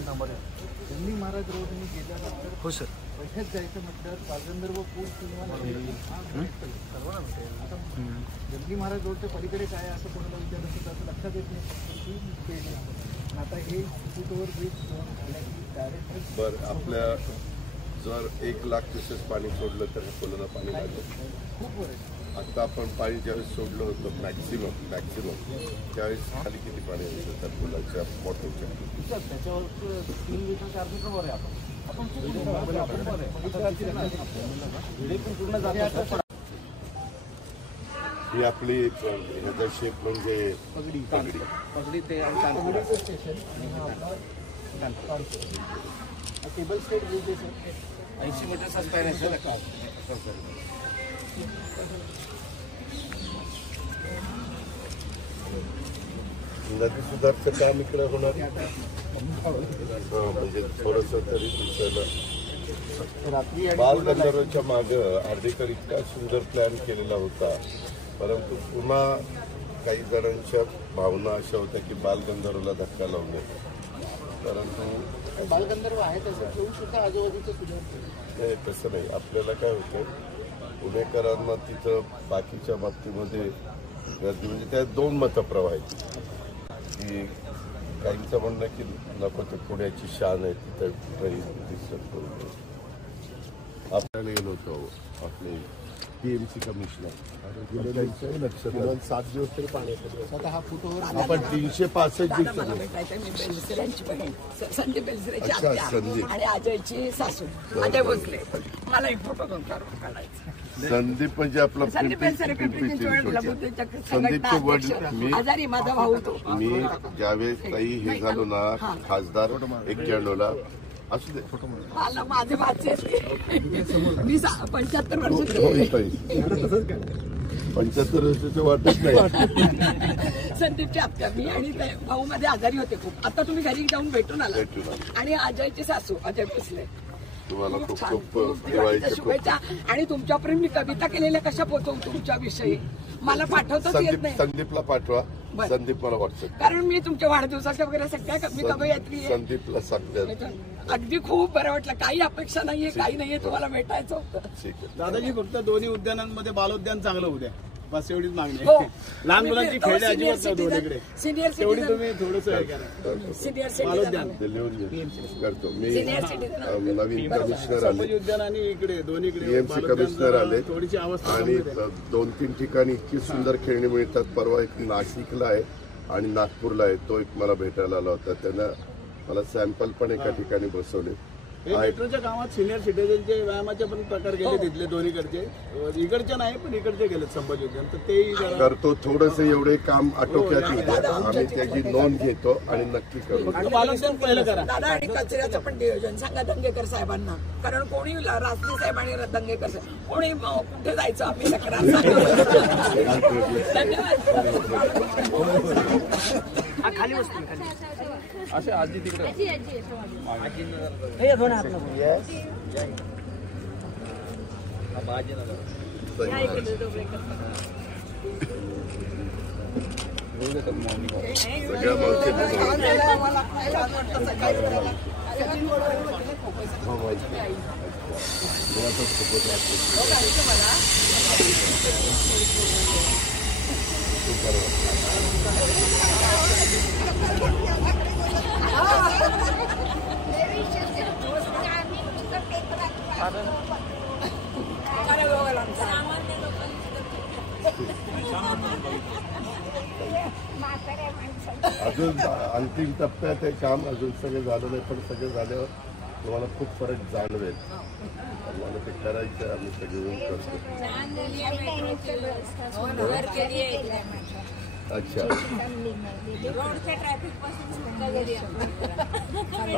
Number आहे जंगली महाराज रोडने गेल्यानंतर हो सर बैठक जायचं म्हटल्यावर बालगंधर्व पूल किंवा आता जंगली महाराज रोडच्या पलीकडे काय आहे असं कोणाला विचारलं तर असं लक्षात येत नाही की आता हे फुटओव्हर ब्रिज डायरेक्ट बरं आपल्या जर 1 लाख क्युसेस पाणी सोडलं तर पुलाला पाणी लागलं खूप बरं. आता आपण पाणी ज्यावेळेस सोडलं होतं मॅक्झिमम त्यावेळेस खाली किती पाणी होतं त्या पुलाच्या मोठ्याच्या त्याच्यावर 3 लिटर 4 लिटर वर आहे आपण ही आपली ह्याचा शेप म्हणजे पगडी ते स्टेशन केबल स्टेट ब्रिज आहे सर 80 मीटरचा स्पॅन आहे सर. नदी सुधारचं काम इकडे होणार म्हणजे थोडंसं तरी दिसायला बालगंधर्वच्या मागं अर्धेकर इतका सुंदर प्लॅन केलेला होता परंतु पुन्हा काही जणांच्या भावना अशा होत्या की बालगंधर्वला धक्का लावू नये परंतु बालगंधर्व आहे तसं ठेवून सुद्धा आजूबाजूचं सुधार नाही तसं नाही. आपल्याला काय होतं पुणेकरांना तिथं बाकीच्या बाबतीमध्ये गर्दी म्हणजे त्या 2 मतप्रवाह आहेत की काहींचं म्हणणं की नको ते पुण्याची शान आहे तिथं कुठंही दिसत करून आपल्याला गेलो होतो आपले PMC कमिशनर 7 दिवस तरी पाणी आता हा फुटओव्हर आपण 365 दिवस संदीप बेलसरेची आणि अजयची सासू अजय भोसले मला एक फोटो काढायचा. संदीप म्हणजे आपला संदीपचे वडील मी आजारी माझा भाऊ तो मी ज्यावेळेस काही हे झालो ना खासदार 91ला असू दे मला माझे भाचे मी 75 वर्ष 75 वर्षाचं वाटत नाही. संदीपची आत्या मी आणि भाऊ मध्ये आजारी होते खूप. आता तुम्ही घरी जाऊन भेटून आला आणि अजयची सासू अजय भोसले तुम्हाला खूप खूप दिवाळीच्या शुभेच्छा आणि तुमच्यापर्यंत मी कविता केलेल्या कशा पोहोचवू तुमच्याविषयी मला पाठवताच येत नाही. संदीपला पाठवा संदीप मला व्हॉट्सअप कारण मी तुमच्या वाढदिवसाच्या वगैरे सगळ्या मी कवयित्री संदीपला सांगते अगदी खूप बरं वाटलं. काही अपेक्षा नाहीये काही नाहीये तुम्हाला भेटायचं होतं. ठीक आहे दादाजी फक्त दोन्ही उद्यानांमध्ये बालोद्यान चांगलं होऊ द्या बस एवढीच मागणी हो. लहान मुलांची खेळ अजिबात नाही दोन्हीकडे सिनियर तेवढी सिटीजन तुम्ही थोडंसं हे करा. सिनियर बालोद्यान सिटीजन करतो मी सिनियर सिटीजन नवीन कमिशनर आले संभाजी उद्यान आणि इकडे दोन्हीकडे PMC कमिशनर आले थोडीशी अवस्था आणि 2-3 ठिकाणी इतकी सुंदर खेळणी मिळतात. परवा एक नाशिकला आहे आणि नागपूरला आहे तो एक मला भेटायला आला होता त्यांना मला सॅम्पल पण एका ठिकाणी बसवले. मेट्रोच्या कामात सिनियर सिटीजनचे व्यायामाचे पण प्रकार गेले तिथले दोन्हीकडचे इकडचे नाही पण इकडचे गेले संभाजी उद्यान तर तेही करतो थोडंसं एवढे काम आटोक्यात येते आम्ही त्याची नोंद घेतो आणि नक्की करू. बालोद्यान पहिलं करा दादा आणि कचऱ्याचं पण नियोजन सांगा दंगेकर साहेबांना कारण कोणी राजनी साहेब आणि दंगेकर साहेब कोणी कुठे जायचं आम्ही तक्रार खाली बसतो असे आजी तिकडे सगळ्या मावशी अजून अंतिम टप्प्यात हे काम अजून सगळं झालं नाही पण सगळं झाल्यावर तुम्हाला खूप फरक जाणवेल. आम्हाला ते करायचं आम्ही सगळे करतो. अच्छा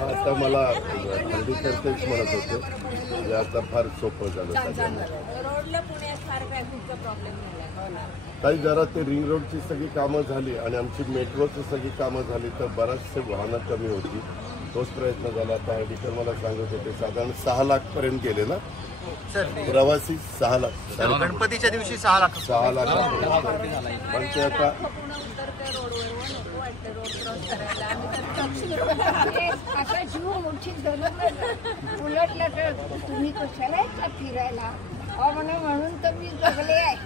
आता मला हल्लीकर तेच म्हणत होते म्हणजे आता फार सोपं झालं काही जरा ते रिंग रोडची सगळी कामं झाली आणि आमची मेट्रोची सगळी कामं झाली तर बराचसे वाहनं कमी होती. तोच प्रयत्न झाला. आता हल्लीकर मला सांगत होते साधारण 6 लाख पर्यंत गेले ना प्रवासी 6 लाख गणपतीच्या दिवशी 6 लाख पण ते आता दिवशी जरूर उलटलं तर तुम्ही कशाला येता फिरायला म्हणून तर मी जगले आहे.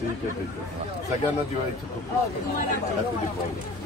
ठीक आहे. सगळ्यांना दिवाळीची खूप खूप शुभेच्छा. Happy Diwali.